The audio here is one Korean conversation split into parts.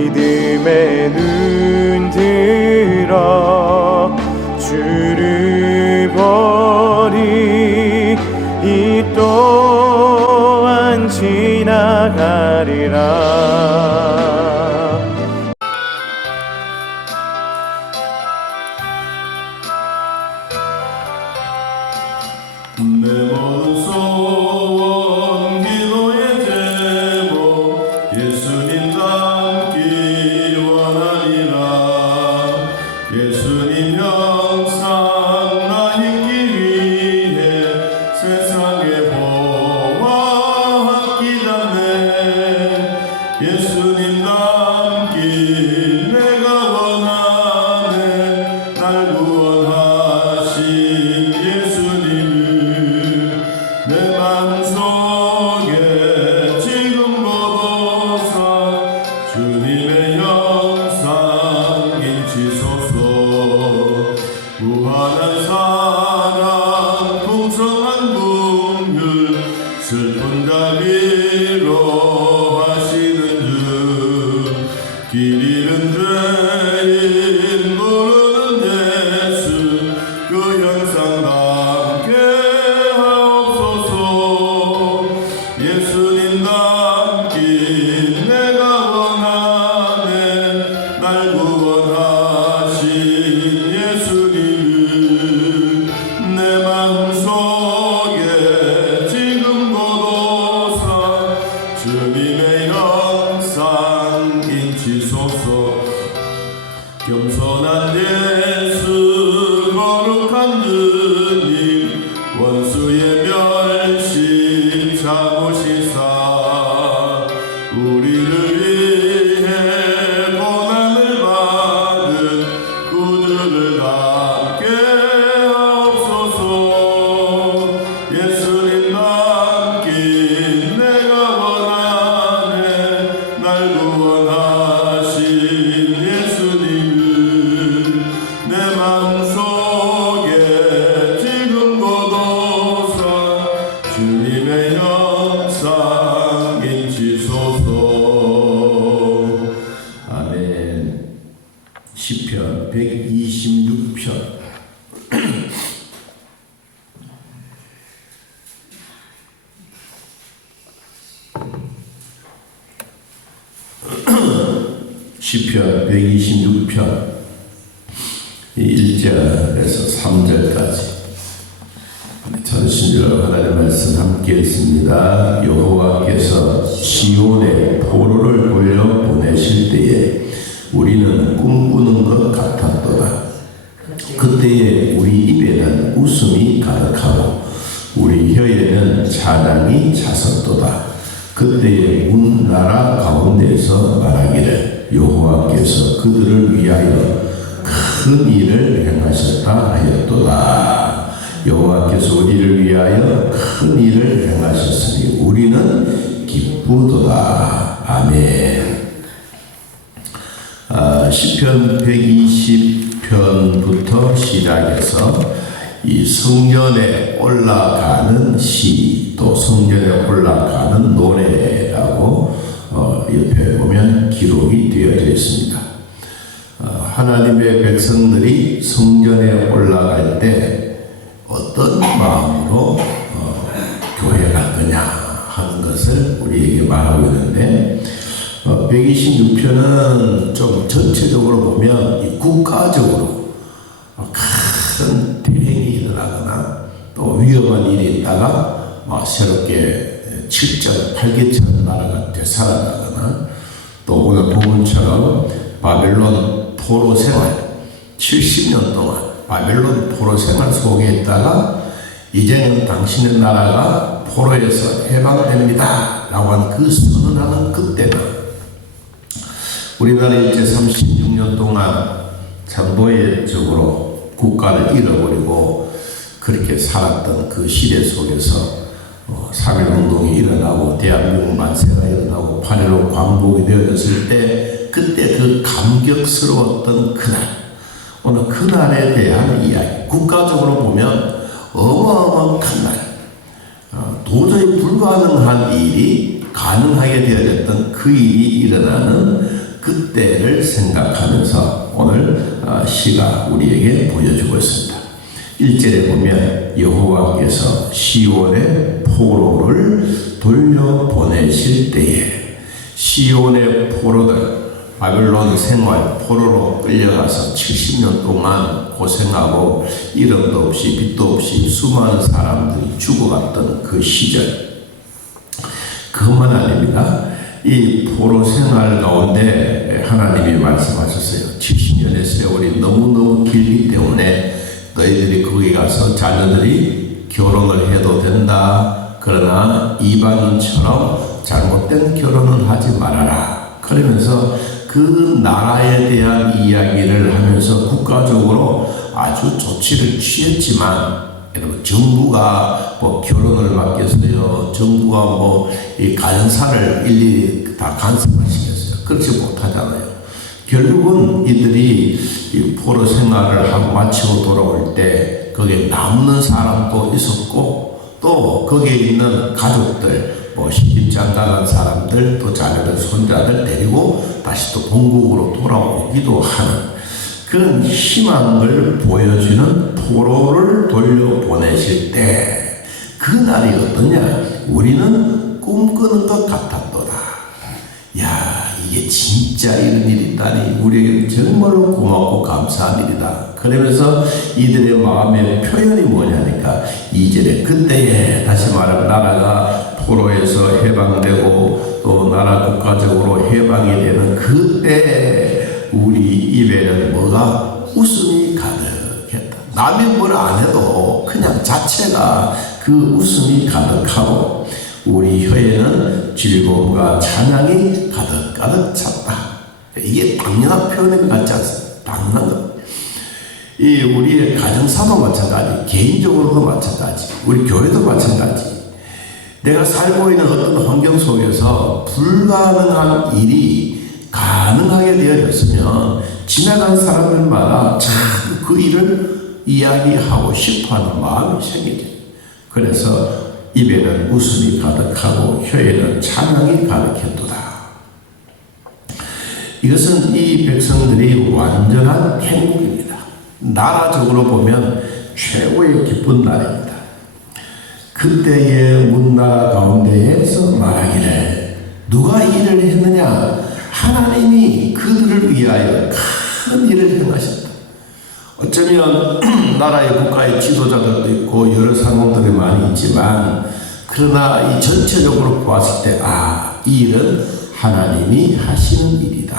믿음의 눈 들어 주를 보리. 이 또한 지나가리라. 내 모든 소원 기도의 제목 예수님 닮기 원하리라. 예수님 형상 나 있기 위해 세상에 보아하기 전에 예수님 닮기 내가 원하네. 날 구원하신 내 마음속에 지금 보고서 주님의 형상 인치소서. 무한한 사랑 풍성한 긍휼 슬픈 자비로 하시는 주. 길 잃은 죄인 부르는 예수 그 형상 담게 예수님 닮기 내가 원하네. 날 구원하신 예수님을 내 마음속에 지금 보도사 주님의 형상 인치소서. 겸손한 예수 거룩한 주님 원수의 멸시 참으시사 우리를 위해 고난을 받은 구주를 닮게 하옵소서. 예수님 닮기 내가 원하네. 날 구원하신 예수님을 내 마음속에 지금 보도사 주님의 형상 인치소서. 아멘. 시편 126편. 시편 126편 1절에서 3절까지 전신으로 하나님의 말씀 함께 읽습니다. 여호와께서 시온에 포로를 돌려 보내실 때에 우리는 꿈꾸는 것 같았도다. 그때에 우리 입에는 웃음이 가득하고 우리 혀에는 찬양이 찼었도다. 그때에 온 나라 가운데서 말하기를 여호와께서 그들을 위하여 큰 일을 행하셨다 하였도다. 여호와께서 우리를 위하여 큰 일을 행하셨으니 우리는 기쁘도다. 아멘. 시편 120편부터 시작해서 이 성전에 올라가는 시, 또 성전에 올라가는 노래라고 옆에 보면 기록이 되어져 있습니다. 하나님의 백성들이 성전에 올라갈 때 어떤 마음으로 교회에 갈 거냐 하는 것을 우리에게 말하고 있는데 126편은 좀 전체적으로 보면 이 국가적으로 큰 대행이 일어나거나 또 위험한 일이 있다가 새롭게 7천, 8개천 나라가 되살아나거나 또 오늘 본문처럼 바벨론 포로 생활 70년 동안 바벨론 포로 생활 속에 있다가 이제는 당신의 나라가 포로에서 해방됩니다 라고 한 그 선언하는 그때는 우리나라 일제 36년 동안 장도회적으로 국가를 잃어버리고 그렇게 살았던 그 시대 속에서 3.1운동이 일어나고 대한민국 만세가 일어나고 8.15 광복이 되어졌을 때 그때 그 감격스러웠던 그날, 오늘 그날에 대한 이야기, 국가적으로 보면 어마어마한 날, 도저히 불가능한 일이 가능하게 되어졌던 그 일이 일어나는 그때 생각하면서 오늘 시가 우리에게 보여주고 있습니다. 1절에 보면 여호와께서 시온의 포로를 돌려보내실 때에 시온의 포로들 바벨론 생활 포로로 끌려가서 70년 동안 고생하고 이름도 없이 빛도 없이 수많은 사람들이 죽어갔던 그 시절, 그것만 아닙니다. 이 포로 생활 가운데 하나님이 말씀하셨어요. 70년의 세월이 너무너무 길기 때문에 너희들이 거기 가서 자녀들이 결혼을 해도 된다. 그러나 이방인처럼 잘못된 결혼을 하지 말아라. 그러면서 그 나라에 대한 이야기를 하면서 국가적으로 아주 조치를 취했지만, 여러분, 정부가 뭐 결혼을 맡겠어요? 정부가 뭐 이 가정사를 일일이 다 간섭을 시켰어요? 그렇지 못하잖아요. 결국은 이들이 이 포로 생활을 하고 마치고 돌아올 때 거기에 남는 사람도 있었고, 또 거기에 있는 가족들, 뭐 시집장가간 사람들, 또 자녀들, 손자들 데리고 다시 또 본국으로 돌아오기도 하는 그런 희망을 보여주는 포로를 돌려보내실 때 그 날이 어떠냐? 우리는 꿈꾸는 것 같았도다. 야, 이게 진짜 이런 일이 있다니 우리에게 정말로 고맙고 감사한 일이다. 그러면서 이들의 마음의 표현이 뭐냐니까 2절에 그때에 다시 말하면 나라가 포로에서 해방되고 또 나라 국가적으로 해방이 되는 그때 우리 입에는 뭐가 웃음이 가득했다. 남이 뭘 안 해도 그냥 자체가 그 웃음이 가득하고 우리 혀에는 즐거움과 찬양이 가득가득 찼다. 이게 당연한 표현인 것 같지 않습니까? 당연한 것. 이 우리의 가정사도 마찬가지, 개인적으로도 마찬가지, 우리 교회도 마찬가지. 내가 살고 있는 어떤 환경 속에서 불가능한 일이 가능하게 되어졌으면 지나간 사람들마다 자꾸 그 일을 이야기하고 싶어하는 마음이 생기죠. 그래서 입에는 웃음이 가득하고 혀에는 찬양이 가득했도다. 이것은 이 백성들이 완전한 행복입니다. 나라적으로 보면 최고의 기쁜 날입니다. 그때의 문나라 가운데에서 말하기를 누가 일을 했느냐? 하나님이 그들을 위하여 큰 일을 행하셨다. 어쩌면 나라의 국가의 지도자들도 있고 여러 상황들이 많이 있지만 그러나 이 전체적으로 보았을 때 이 일은 하나님이 하시는 일이다.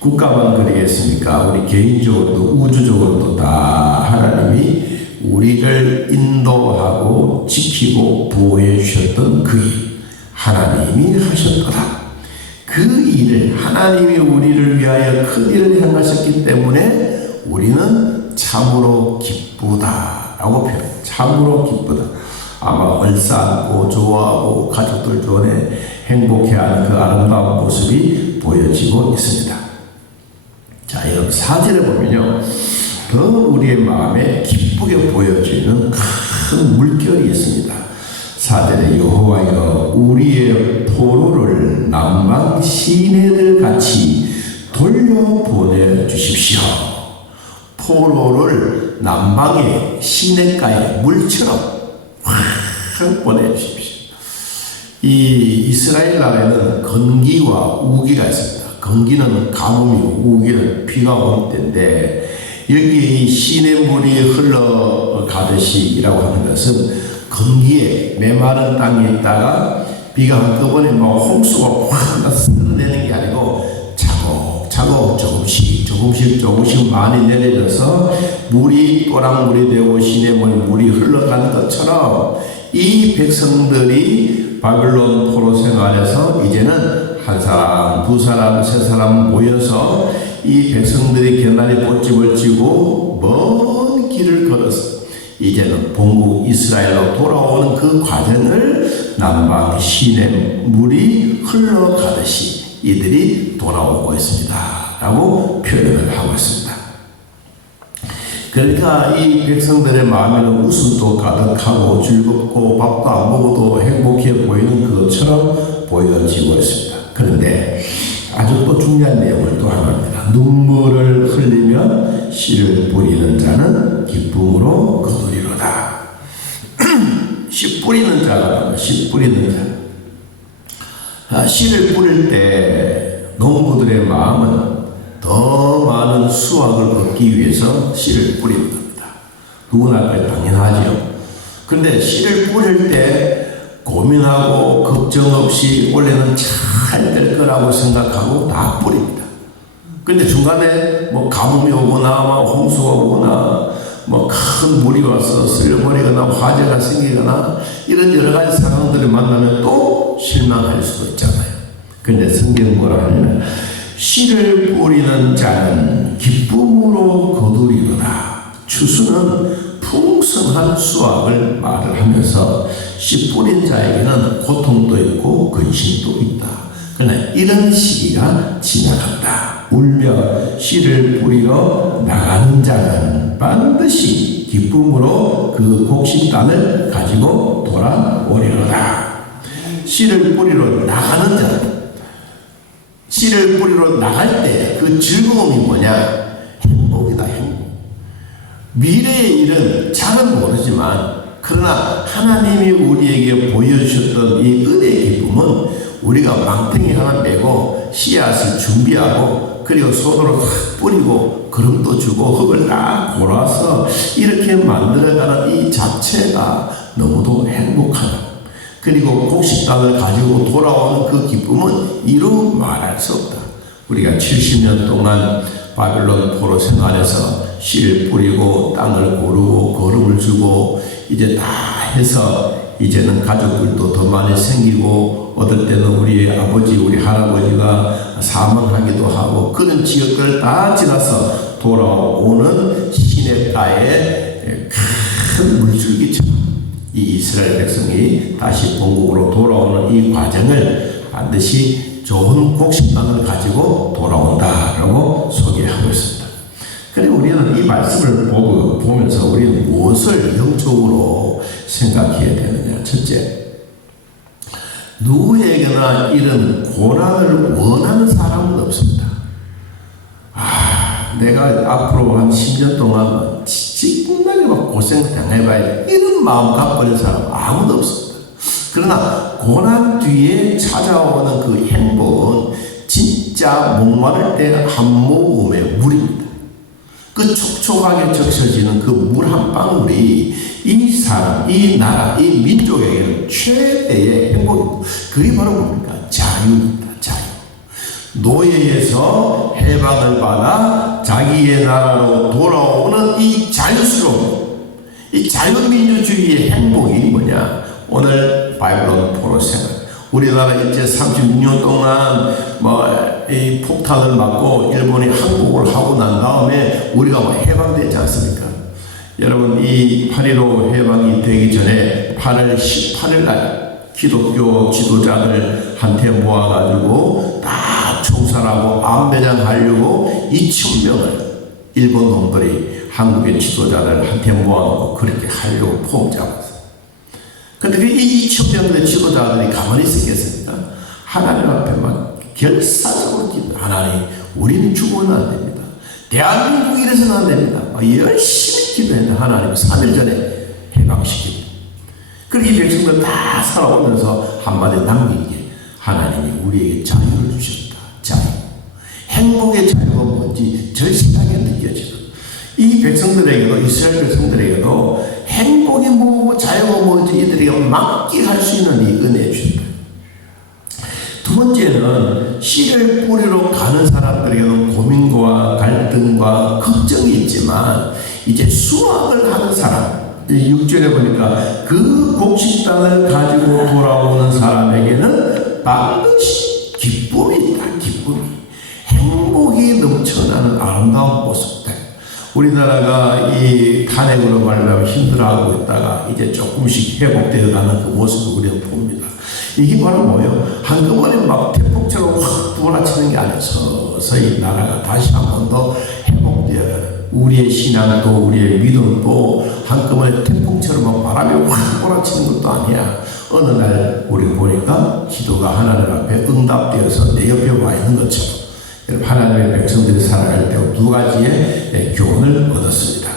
국가만 그러겠습니까? 우리 개인적으로도 우주적으로도 다 하나님이 우리를 인도하고 지키고 보호해 주셨던 그 일, 하나님이 하셨더라. 그 일을 하나님이 우리를 위하여 큰 일을 행하셨기 때문에 우리는 참으로 기쁘다라고 표현해요. 참으로 기쁘다. 아마 얼싸안고 좋아하고 가족들 전에 행복해하는 그 아름다운 모습이 보여지고 있습니다. 자, 여러분 4절에 보면요, 더 우리의 마음에 기쁘게 보여지는 큰 물결이 있습니다. 4절에 여호와여 우리의 포로를 남방 시내들 같이 돌려보내 주십시오. 포로를 남방의 시내가의 물처럼 확 보내주십시오. 이 이스라엘 나라에는 건기와 우기가 있습니다. 건기는 가뭄이고 우기는 비가 오는 때인데 여기 이 시냇물이 흘러가듯이라고 하는 것은 건기에 메마른 땅에 있다가 비가 한꺼번에 막 홍수가 확 쓸어내는 게 아니고 차곡차곡 조금씩 많이 내려져서 물이 또랑물이 되고 시냇물 물이 흘러가는 것처럼 이 백성들이 바벨론 포로 생활에서 이제는 한 사람, 두 사람, 세 사람 모여서 이 백성들이 개나리 꽃집을 지고 먼 길을 걸어서 이제는 본국 이스라엘로 돌아오는 그 과정을 남방 시냇물이 흘러가듯이 이들이 돌아오고 있습니다 라고 표현을 하고 있습니다. 그러니까 이 백성들의 마음에는 웃음도 가득하고 즐겁고 밥도 안 먹어도 행복해 보이는 것처럼 보여지고 있습니다. 그런데 아주 또 중요한 내용을 또 합니다. 눈물을 흘리며 씨를 뿌리는 자는 기쁨으로 거두리로다. 씨 뿌리는 자가 씨 뿌리는 자. 씨를 뿌릴 때 농부들의 마음은 더 많은 수확을 얻기 위해서 씨를 뿌리는 겁니다. 누구나 그게 당연하죠. 그런데 씨를 뿌릴 때 고민하고 걱정 없이 원래는 잘 될 거라고 생각하고 다 뿌립니다. 근데 중간에 뭐 가뭄이 오거나 홍수가 오거나 뭐 큰 물이 와서 쓸려버리거나 화재가 생기거나 이런 여러 가지 상황들을 만나면 또 실망할 수도 있잖아요. 근데 성경 뭐라 하냐면 씨를 뿌리는 자는 기쁨으로 거두리로다. 추수는 풍성한 수확을 말을 하면서 씨 뿌린 자에게는 고통도 있고 근심도 있다. 그러나 이런 시기가 지나간다. 울며 씨를 뿌리러 나가는 자는 반드시 기쁨으로 그 곡식단을 가지고 돌아오리로다. 씨를 뿌리러 나가는 자, 씨를 뿌리러 나갈 때 그 즐거움이 뭐냐? 행복이다, 행복. 미래의 일은 잘은 모르지만 그러나 하나님이 우리에게 보여주셨던 이 은혜의 기쁨은 우리가 망탱이 하나 메고 씨앗을 준비하고 그리고 손으로 탁 뿌리고 거름도 주고 흙을 딱 골아서 이렇게 만들어가는 이 자체가 너무도 행복하다. 그리고 곡식단을 가지고 돌아오는 그 기쁨은 이루 말할 수 없다. 우리가 70년 동안 바벨론 포로 생활에서 씨를 뿌리고 땅을 고르고 거름을 주고 이제 다 해서 이제는 가족들도 더 많이 생기고 어떨 때는 우리 아버지 우리 할아버지가 사망하기도 하고 그런 지역들을 다 지나서 돌아오는 시내가의 큰 물줄기처럼 이 이스라엘 백성이 다시 본국으로 돌아오는 이 과정을 반드시 좋은 곡식단을 가지고 돌아온다라고 소개하고 있습니다. 그리고 우리는 이 말씀을 보면서 우리는 무엇을 영적으로 생각해야 되느냐. 첫째, 누구에게나 이런 고난을 원하는 사람은 없습니다. 내가 앞으로 한 10년 동안 진짜로 막 고생 당해봐야 돼. 이런 마음 가버린 사람 아무도 없습니다. 그러나 고난 뒤에 찾아오는 그 행복은 진짜 목마를 때 한 모금의 물입니다. 그 촉촉하게 적셔지는 그 물 한 방울이 이 사람, 이 나라, 이 민족에게는 최대의 행복입니다. 그게 바로 뭡니까? 자유입니다. 자유. 노예에서 해방을 받아 자기의 나라로 돌아오는 이 자유스러움, 이 자유민주주의의 행복이 뭐냐? 오늘 바벨론 포로 생활. 우리나라 이제 36년 동안 이 폭탄을 맞고 일본이 항복을 하고 난 다음에 우리가 해방되지 않습니까? 여러분 이 8.15 해방이 되기 전에 8월 18일 날 기독교 지도자들한테 모아가지고 다 총살하고 암매장하려고 2,000명을 일본 놈들이 한국의 지도자들한테 모아놓고 그렇게 하려고 폼 잡았어요. 그런데 이 2,000명의 지도자들이 가만히 있었겠습니까? 하나님 앞에 막 결사적으로 하나님 우리는 죽어는 안 됩니다. 대한민국 이래서는 안 됩니다. 열심히 기도했는데 하나님 3일 전에 해방시킵니다. 그리고 이 백성들 다 살아오면서 한마디 남긴 게 하나님이 우리에게 자유를 주셨다. 자유. 행복의 자유가 뭔지 절실하게 느껴지는 이 백성들에게도 이스라엘 백성들에게도 행복이 뭐고 자유가 뭔지 이들에게 만끽할 수 있는 이 은혜의 주셨다. 두 번째는 씨를 뿌리러 가는 사람들에게는 고민과 갈등과 걱정이 있지만 이제 수확을 하는 사람 6절에 보니까 그 곡식단을 가지고 돌아오는 사람에게는 반드시 기쁨이 있다. 기쁨이. 행복이 넘쳐나는 아름다운 모습들. 우리나라가 이 탄핵으로 말하면 힘들어하고 있다가 이제 조금씩 회복되어 가는 그 모습을 우리는 봅니다. 이게 바로 뭐예요? 한꺼번에 막 태풍처럼 확 부어치는 게 아니라 서서히 나라가 다시 한 번 더 회복되어 우리의 신앙도 우리의 믿음도 한꺼번에 태풍처럼 막 바람이 확 몰아치는 것도 아니야. 어느 날 우리 보니까 기도가 하나님 앞에 응답되어서 내 옆에 와 있는 것처럼 하나님의 백성들이 살아갈 때 두 가지의 교훈을 얻었습니다.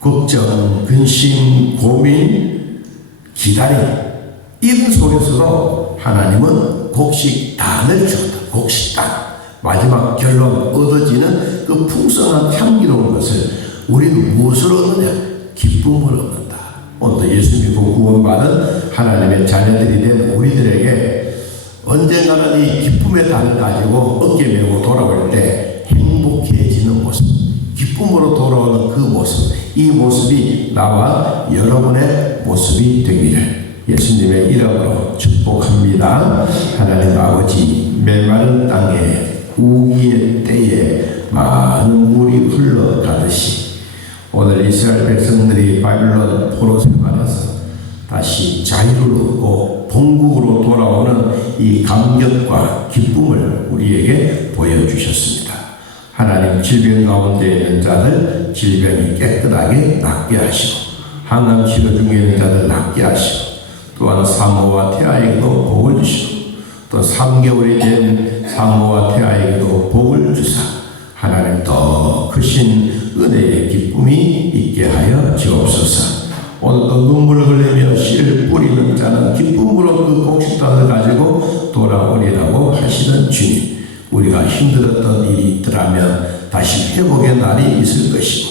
걱정, 근심, 고민, 기다림, 이런 속에서도 하나님은 곡식단을 주었다. 곡식단. 마지막 결론 얻어지는 그 풍성한 향기로운 것을 우리는 무엇을 얻느냐? 기쁨을 얻는다. 오늘도 예수 믿고 구원받은 하나님의 자녀들이 된 우리들에게 언젠가는 이 기쁨의 단을 가지고 어깨 메고 돌아올 때 행복해지는 모습, 기쁨으로 돌아오는 그 모습, 이 모습이 나와 여러분의 모습이 되기를 예수님의 이름으로 축복합니다. 하나님 아버지, 메마른 땅에 우기의 때에 많은 물이 흘러가듯이 오늘 이스라엘 백성들이 바빌론 포로 생활에서 다시 자유를 얻고 본국으로 돌아오는 이 감격과 기쁨을 우리에게 보여주셨습니다. 하나님, 질병 가운데 있는 자들 질병이 깨끗하게 낫게 하시고, 항암 치료 중에 있는 자들 낫게 하시고, 또한 산모와 태아에게도 복을 주시고, 또 3개월이 된 산모와 태아에게도 복을 주사 하나님 더 크신 은혜의 기쁨이 있게 하여 주옵소서. 오늘도 눈물을 흘리며 씨를 뿌리는 자는 기쁨으로 그 곡식단을 가지고 돌아오리라고 하시는 주님, 우리가 힘들었던 일이 있더라면 다시 회복의 날이 있을 것이고,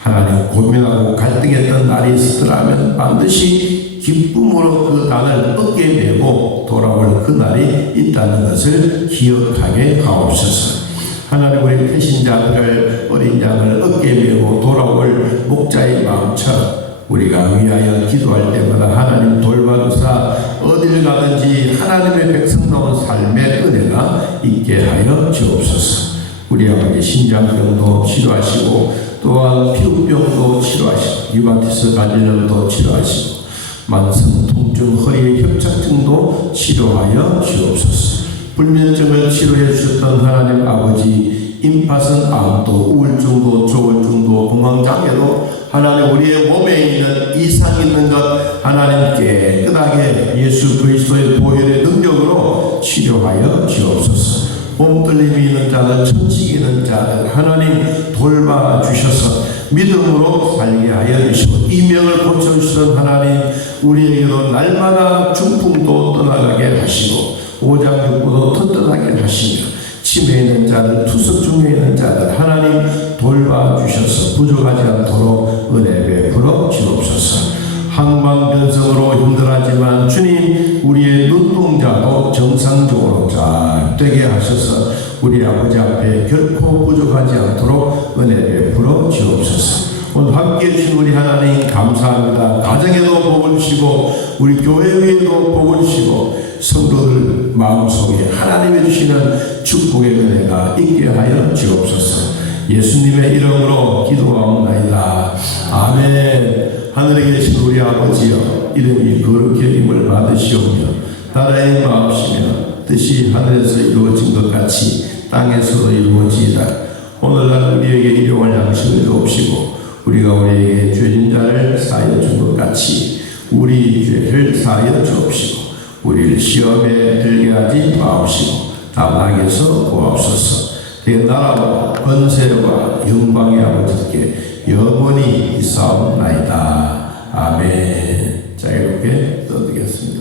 하나님 고민하고 갈등했던 날이 있었더라면 반드시 기쁨으로 그 단을 어깨에 메고 돌아올 그 날이 있다는 것을 기억하게 하옵소서. 하나님, 우리 배신자들을, 어린 양을 어깨에 메고 돌아올 목자의 마음처럼 우리가 위하여 기도할 때마다 하나님 돌봐주사 어딜 가든지 하나님의 백성다운 삶의 은혜가 있게 하여 주옵소서. 우리 아버지 신장병도 치료하시고, 또한 피부병도 치료하시고, 유마티스 관절염도 치료하시고, 만성 통증, 허리의 협착증도 치료하여 주옵소서. 불면증을 치료해 주셨던 하나님 아버지, 임파선 암도, 우울증도, 조울증도, 공황장애도 하나님 우리의 몸에 있는 이상 있는 것 하나님 깨끗하게 예수 그리스도의 보혈의 능력으로 치료하여 주옵소서. 몸떨림이 있는 자들, 천식이 있는 자들 하나님 돌봐주셔서 믿음으로 살게 하여 주시고, 이명을 고쳐주시던 하나님 우리에게도 날마다 중풍도 떠나가게 하시고, 오장육부도 튼튼하게 하시며, 치매에 있는 자들, 투석 중에 있는 자들 하나님 돌봐주셔서 부족하지 않도록 은혜 베풀어 주옵소서. 항만변성으로 힘들하지만 주님 우리의 눈동자도 정상적으로 잘 되게 하셔서 우리 아버지 앞에 결코 부족하지 않도록 은혜 베풀어 주옵소서. 오늘 함께해 주신 우리 하나님 감사합니다. 가정에도 복을 주시고 우리 교회 위에도 복을 주시고 성도들 마음속에 하나님이 주시는 축복의 은혜가 있게 하여 주옵소서. 예수님의 이름으로 기도하옵나이다. 아멘. 하늘에 계신 우리 아버지여, 이름이 거룩히 여김을 받으시오며 나라의 마음이시며 뜻이 하늘에서 이루어진 것 같이 땅에서도 이루어지이다. 오늘날 우리에게 일용할 양식을 주옵시고 우리가 우리에게 죄진 자를 사하여 준 것 같이 우리 죄를 사하여 주옵시고 우리를 시험에 들게 하지 마옵시고 다만 악에서 구하옵소서. 그 나라와 권세와 영광의 아버지께 영원히 있사옵나이다. 아멘. 자, 이렇게 떠드겠습니다.